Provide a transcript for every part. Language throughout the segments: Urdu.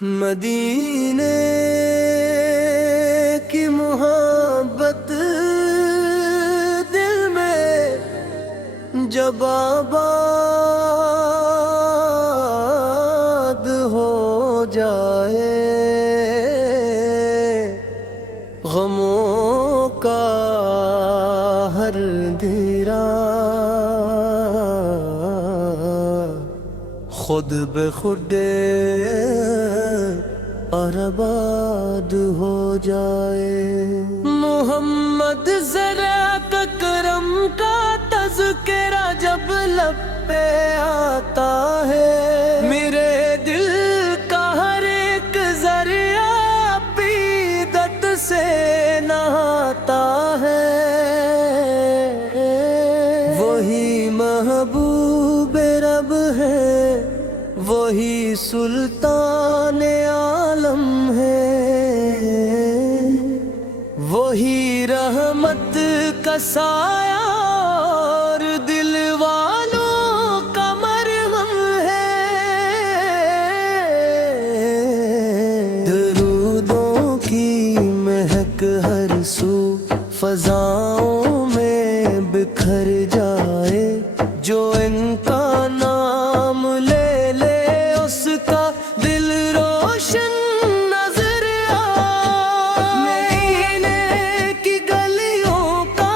مدینے کی محبت دل میں جب آباد ہو جائے، غموں کا ہر دھیرا خود بخود اور آباد ہو جائے۔ محمد ذرا کرم کا تذکرہ جب لب پہ آتا ہے، میرے دل کا ہر ایک ذریعہ عقیدت سے نہاتا ہے۔ وہی محبوب رب ہے، وہی سلطان عالم ہے، وہی رحمت کا سایہ اور دل والوں کا مرہم ہے۔ درودوں کی مہک ہر سو فضاؤں میں بکھر جائے، جو ان کا نام لے لے اس کا دل روشن نظر آئے۔ مدینے کی گلیوں کا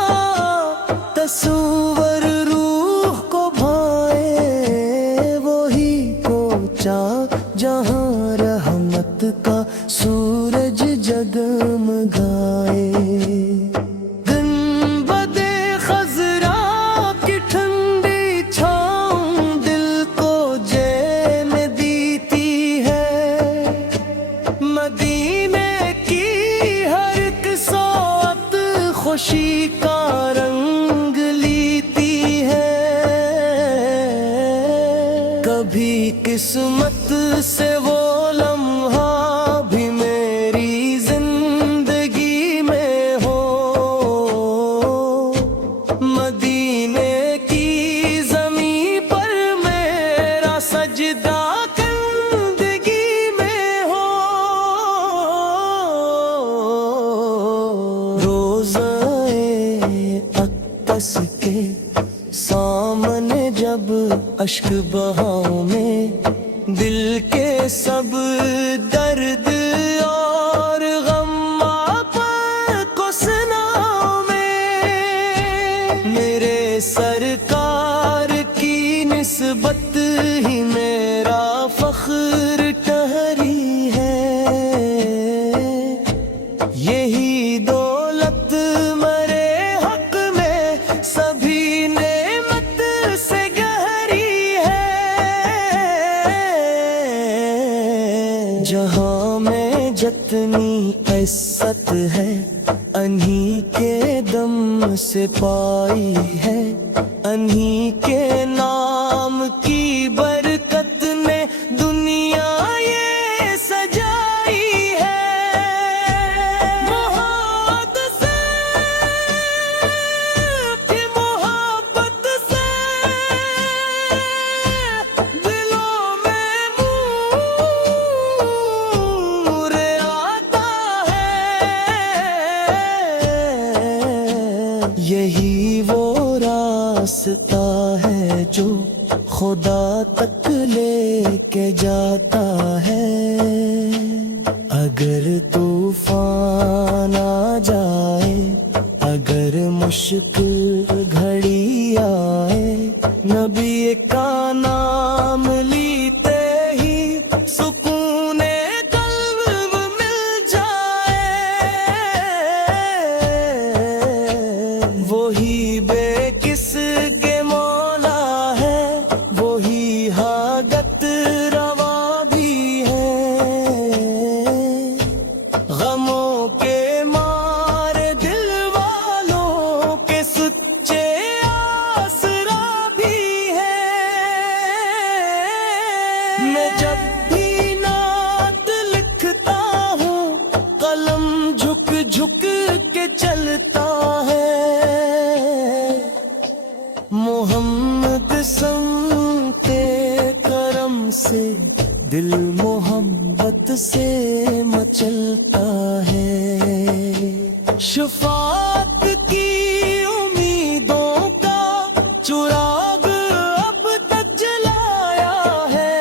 تصور روح کو بھائے، وہی کوچہ جہاں رحمت کا سورج جگمگائے۔ مدینے کی ہر ایک سوت خوشی کا رنگ لیتی ہے، کبھی قسمت سے وہ لمحہ بھی میری زندگی میں ہو۔ مدینے کی زمین پر میرا سجدہ کے سامنے جب اشک بہاؤں میں دل کے سب درد اور غم کو سناؤں میں، میرے سرکار کی نسبت ہی میرا فخر ٹھہری ہے۔ یہی دولت جہاں میں جتنی عزت ہے انہی کے دم سے پائی ہے، انہی کے نام کی برکت نے دنیا یہ سجائی ہے۔ محبت سے محبت سے دلوں میں یہی وہ راستہ ہے جو خدا تک لے کے جاتا ہے۔ اگر طوفان آ جائے، اگر مشکل گھڑی آئے، نبی کا نام لیتے ہی سکون قلب مل جائے۔ وہی بے کس کے مولا ہے، وہی حاجت روا بھی ہے، غموں کے مارے دل والوں کے سچے آسرا بھی ہے۔ سے مچلتا ہے، شفاعت کی امیدوں کا چراغ اب تک جلایا ہے،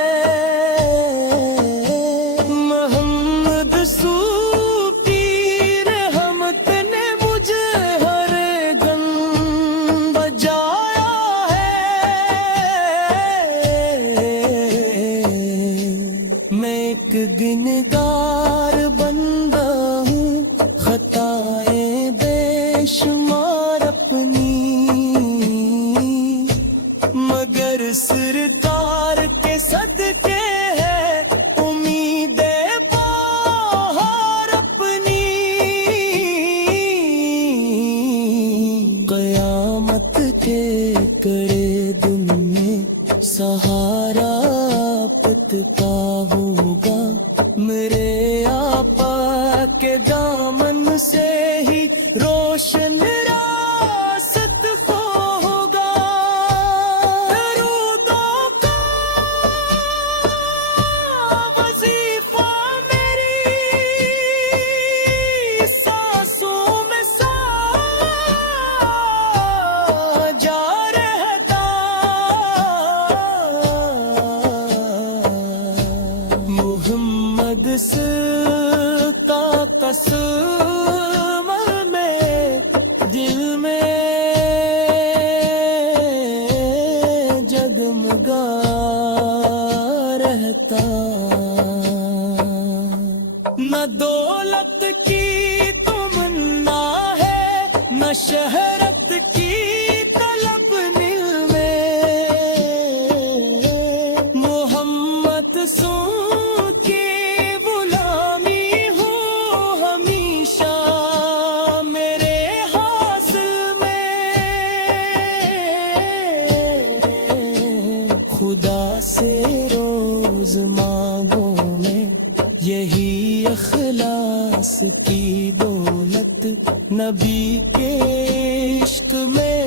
محمد صوفی رحمت نے مجھے ہر گن بجایا ہے، میں ایک گنہگار بندہ ہوں، خطائیں بے شمار اپنی، مگر سرکار کے صدقے ہے امید بہار اپنی، قیامت کے کرے دن میں سہارا آفت کا ہوگا، میرے آقا کے دامن سے ہی روشن راست کو ہوگا، درودوں کا وظیفہ میری سانسوں میں جا رہتا، محمد کا تسم میں دل میں جگمگا رہتا، نہ دولت کی تمنا ہے نہ شہرت کی طلب دل میں، محمد سن کے غلامی ہو ہمیشہ میرے حاصل میں، خدا سے روز مانگوں میں یہی اخلاص کی دولت، نبی کے عشق میں